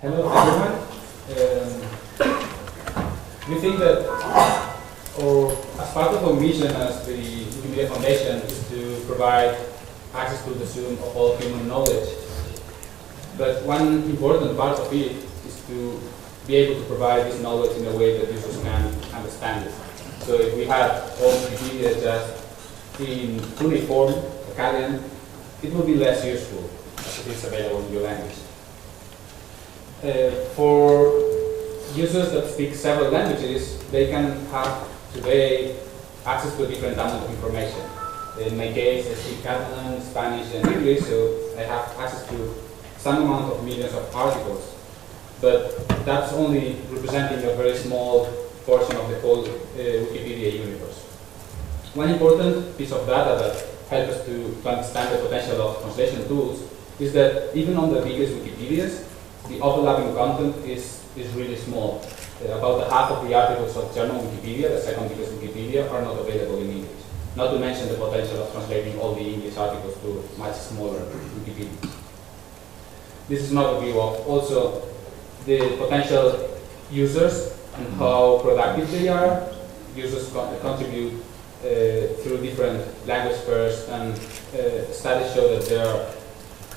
Hello everyone. We think that, or as part of our mission as the Wikimedia Foundation, is to provide access to the sum of all human knowledge. But one important part of it is to be able to provide this knowledge in a way that users can understand it. So if we had all Wikipedia just in cuneiform, Akkadian, it would be less useful as it is available in your language. For users that speak several languages, they can have today access to a different amount of information. In my case, I speak Catalan, Spanish, and English, so I have access to some amount of millions of articles. But that's only representing a very small portion of the whole Wikipedia universe. One important piece of data that helps us to understand the potential of translation tools is that even on the biggest Wikipedias, the overlapping content is really small. About half of the articles of German Wikipedia, the second biggest Wikipedia, are not available in English. Not to mention the potential of translating all the English articles to much smaller Wikipedias. This is another view of also the potential users and how productive they are. Users contribute through different language pairs, and studies show that they are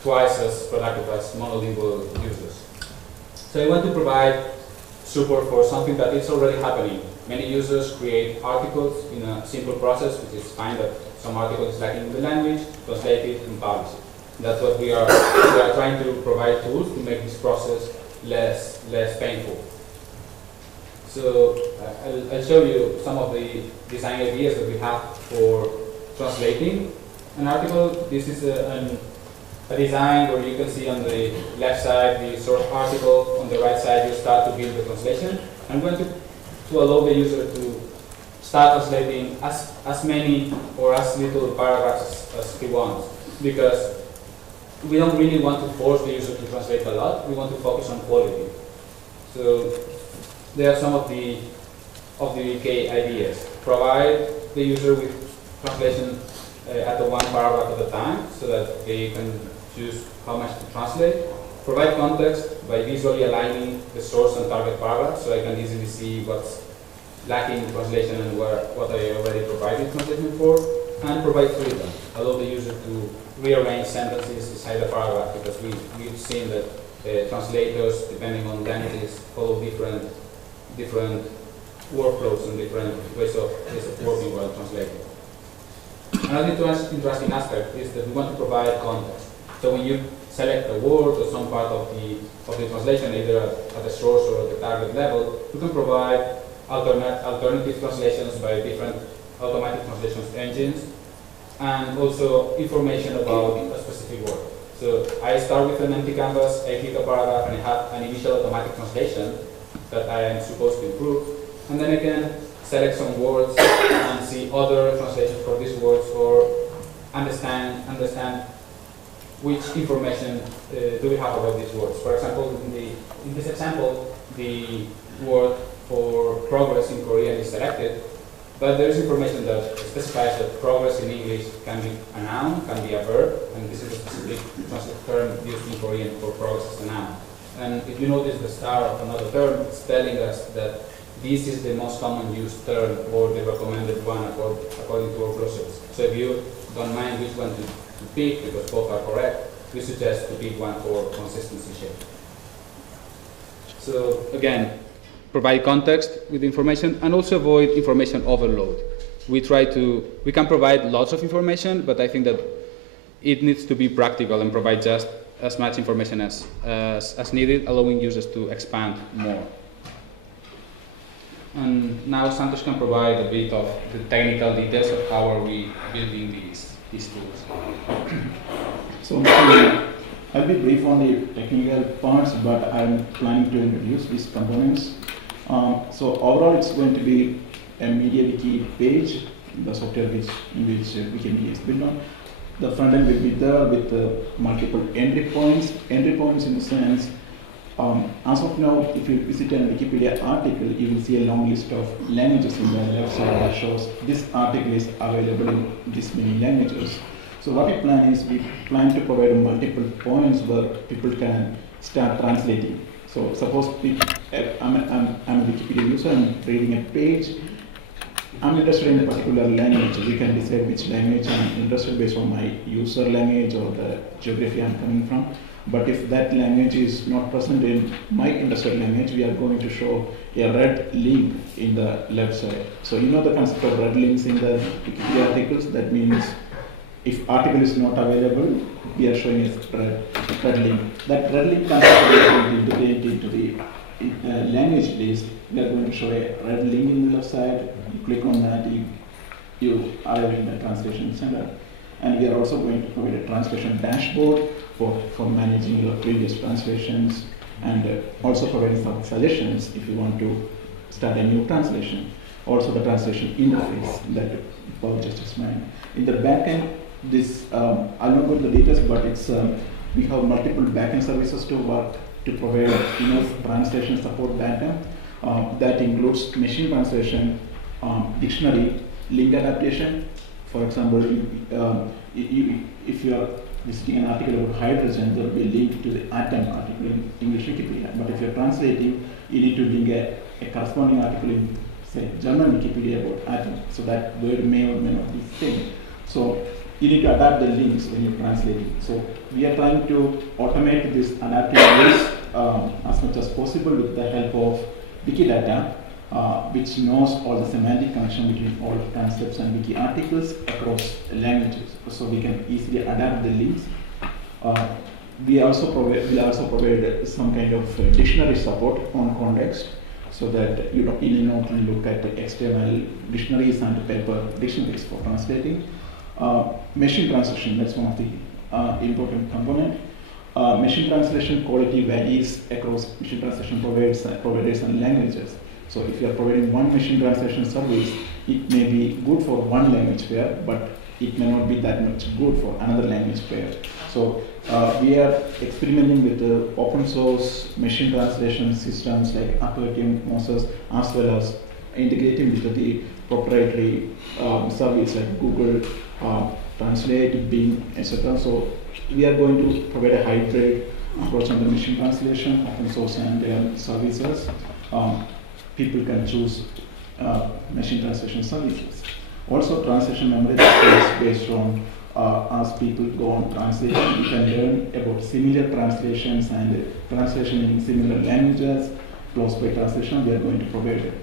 twice as productive as monolingual users. So I want to provide support for something that is already happening. Many users create articles in a simple process, which is find that some article is lacking in the language, translate it, and publish it. That's what we are trying to provide tools to make this process less painful. So I'll show you some of the design ideas that we have for translating an article. This is a design where you can see on the left side the source article, on the right side you start to build the translation. I'm going to allow the user to start translating as many or as little paragraphs as he wants, because we don't really want to force the user to translate a lot, we want to focus on quality. So there are some of the key ideas. Provide the user with translation at the one paragraph at a time, so that they can choose how much to translate. Provide context by visually aligning the source and target paragraphs, so I can easily see what's lacking in translation and what I already provided translation for. And provide freedom. Allow the user to rearrange sentences inside the paragraph, because we've seen that translators, depending on languages, follow different workflows and different ways of working while translating. Another interesting aspect is that we want to provide context. So when you select a word or some part of the translation, either at the source or at the target level, you can provide alternative translations by different automatic translations engines, and also information about a specific word. So I start with an empty canvas, I click a paragraph, and I have an initial automatic translation that I am supposed to improve, and then I can select some words and see other translations for these words, or understand which information do we have about these words. For example, in this example, the word for progress in Korean is selected, but there is information that specifies that progress in English can be a noun, can be a verb, and this is a specific term used in Korean for progress as a noun. And if you notice the star of another term, it's telling us that this is the most common used term, or the recommended one according to our process. So if you don't mind which one to pick, because both are correct, we suggest to pick one for consistency sake. So again, provide context with information, and also avoid information overload. We can provide lots of information, but I think that it needs to be practical and provide just as much information as needed, allowing users to expand more. And now Santos can provide a bit of the technical details of how are we building these tools. So I'll be brief on the technical parts, but I'm planning to introduce these components. So overall, it's going to be a MediaWiki page, the software in which Wikimedia is built on. The front end will be there with multiple entry points. Entry points in the sense, as of now, if you visit a Wikipedia article, you will see a long list of languages in the left side that shows this article is available in this many languages. So what we plan to provide multiple points where people can start translating. So suppose I'm a Wikipedia user, I'm reading a page, I'm interested in a particular language. We can decide which language I'm interested based on my user language or the geography I'm coming from. But if that language is not present in my interested language, we are going to show a red link in the left side. So you know the concept of red links in the Wikipedia articles. That means if article is not available, we are showing a red link. That red link concept is going to integrate into the language list. We are going to show a red link in the left side. You click on that, you arrive in the translation center. And we are also going to provide a translation dashboard for managing your previous translations, and also providing some suggestions if you want to start a new translation. Also the translation interface that Paul just explained. In the backend, this I'll not go into the details, but it's we have multiple backend services to work to provide enough translation support data. That includes machine translation, dictionary, link adaptation. For example, if you are visiting an article about hydrogen, there will be a link to the atom article in English Wikipedia. But if you're translating, you need to link a corresponding article in, say, German Wikipedia about atom. So that word may or may not be the same. So you need to adapt the links when you're translating. So we are trying to automate this adapting links as much as possible with the help of Wikidata, which knows all the semantic connection between all concepts and wiki articles across languages. So we can easily adapt the links. We also provide some kind of dictionary support on context, so that you don't need not only look at the external dictionaries and paper dictionaries for translating. Machine translation, that's one of the important component. Machine translation quality varies across machine translation providers and languages. So if you are providing one machine translation service, it may be good for one language pair, but it may not be that much good for another language pair. So we are experimenting with the open source machine translation systems like Aquatium, Moses, as well as integrating with the proprietary service like Google Translate, Bing, etc. So we are going to provide a hybrid approach on the machine translation, open source and their services. People can choose machine translation services. Also, translation memory is based on as people go on translation, you can learn about similar translations and translation in similar languages. Close by translation, we are going to provide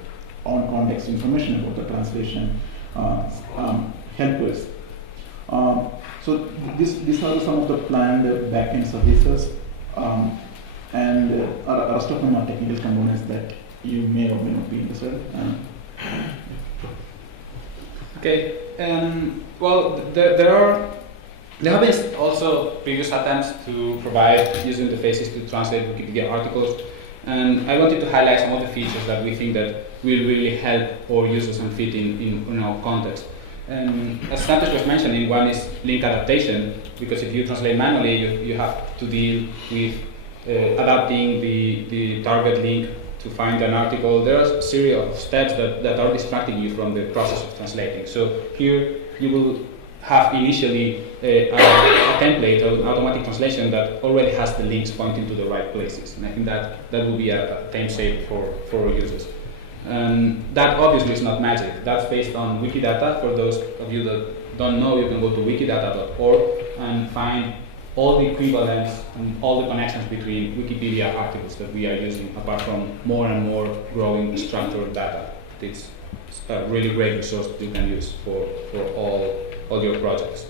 on context information about the translation helpers. So these are some of the planned backend services, and rest of them are technical components that you may or may not be interested. Okay. Well, there have been also previous attempts to provide user interfaces to translate Wikipedia articles, and I wanted to highlight some of the features that we think that will really help our users and fit in our context. As Santos was mentioning, one is link adaptation, because if you translate manually, you have to deal with adapting the target link to find an article. There are a series of steps that are distracting you from the process of translating. So here you will have initially a template of automatic translation that already has the links pointing to the right places. And I think that will be a time save for users. That obviously is not magic. That's based on Wikidata. For those of you that don't know, you can go to wikidata.org and find all the equivalents and all the connections between Wikipedia articles that we are using, apart from more and more growing structured data. It's a really great resource that you can use for all your projects.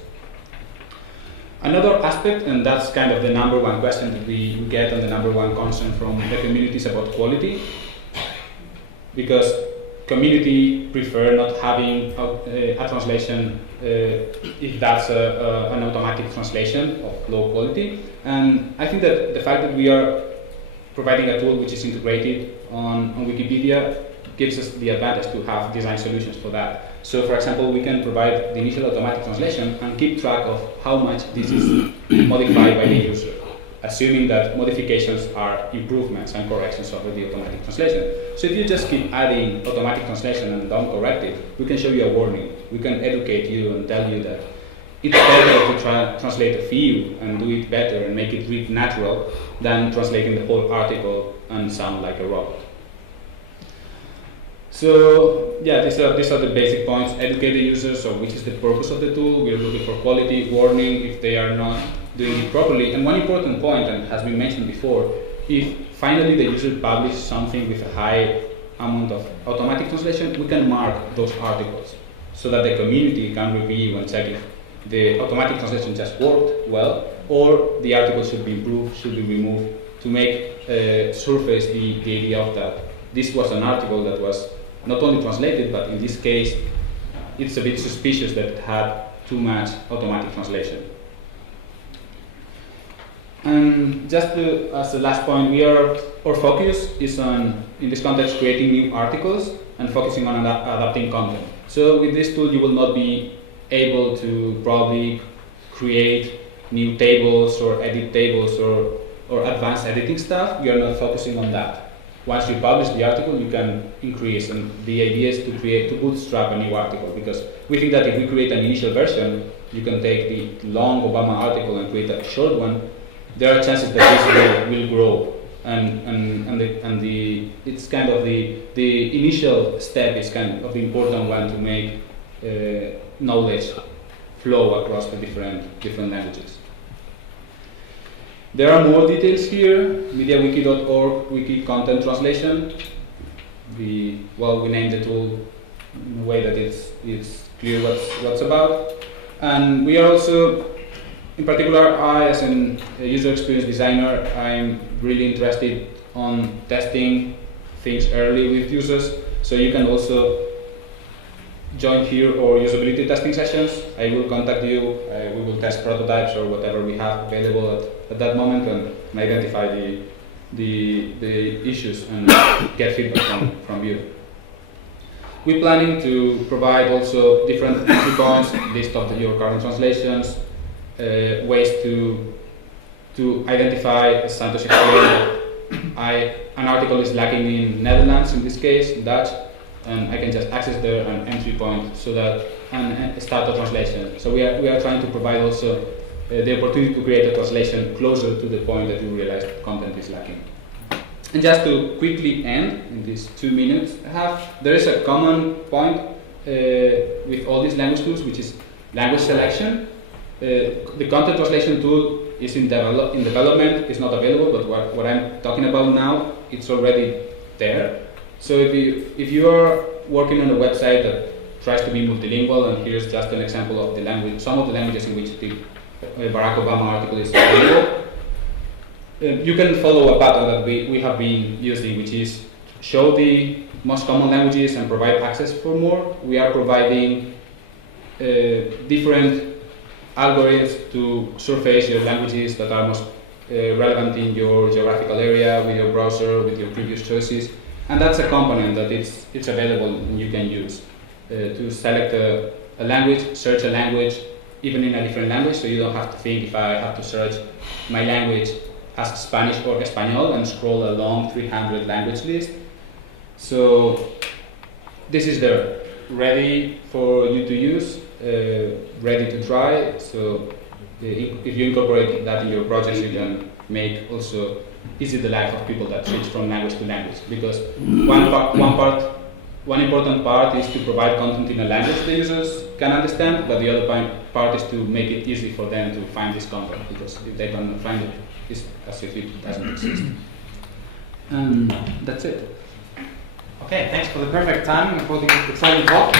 Another aspect, and that's kind of the number one question that we get and the number one concern from the communities about quality, because community prefer not having a translation if that's an automatic translation of low quality. And I think that the fact that we are providing a tool which is integrated on Wikipedia gives us the advantage to have design solutions for that. So for example, we can provide the initial automatic translation and keep track of how much this is modified by the user, assuming that modifications are improvements and corrections over the automatic translation. So if you just keep adding automatic translation and don't correct it, we can show you a warning. We can educate you and tell you that it's better to translate a few and do it better and make it read natural than translating the whole article and sound like a robot. So yeah, these are the basic points. Educate the users, so which is the purpose of the tool. We're looking for quality, warning if they are not doing it properly. And one important point, and has been mentioned before, if finally the user publishes something with a high amount of automatic translation, we can mark those articles so that the community can review and check if the automatic translation just worked well, or the article should be improved, should be removed, to make surface the idea of that this was an article that was not only translated, but in this case, it's a bit suspicious that it had too much automatic translation. And just as the last point, our focus is on, in this context, creating new articles and focusing on adapting content. So with this tool, you will not be able to probably create new tables or edit tables or advanced editing stuff. We are not focusing on that. Once you publish the article, you can increase, and the idea is to bootstrap a new article, because we think that if we create an initial version, you can take the long Obama article and create a short one. There are chances that this will grow, and it's kind of the initial step is kind of the important one to make knowledge flow across the different languages. There are more details here. MediaWiki.org, wiki content translation. We named the tool in a way that it's clear what's about. And we are also, in particular, I as a user experience designer, I'm really interested on testing things early with users. So you can also join here or usability testing sessions. I will contact you. We will test prototypes or whatever we have available at that moment and identify the issues and get feedback from you. We're planning to provide also different entry points, list of your current translations, ways to identify, as Santos explained, an article is lacking in Netherlands, in this case, Dutch, and I can just access there an entry point so that and start a translation. So we are trying to provide also the opportunity to create a translation closer to the point that you realize content is lacking. And just to quickly end in these 2 minutes, there is a common point with all these language tools, which is language selection. The content translation tool is in development, it's not available, but what I'm talking about now, it's already there. So if you are working on a website that tries to be multilingual, and here's just an example of the language, some of the languages in which the Barack Obama article is available, you can follow a pattern that we have been using, which is show the most common languages and provide access for more. We are providing different algorithms to surface your languages that are most relevant in your geographical area, with your browser, with your previous choices. And that's a component that it's available and you can use to select a language, search a language, even in a different language, so you don't have to think if I have to search my language as Spanish or Espanol and scroll a long 300 language list. So this is there, ready for you to use, ready to try. So if you incorporate that in your projects, you can make also easy the life of people that switch from language to language, because one important part is to provide content in a language the users can understand, but the other part is to make it easy for them to find this content, because if they don't find it, it's as if it doesn't exist. And that's it. Okay, thanks for the perfect timing and for the exciting talk.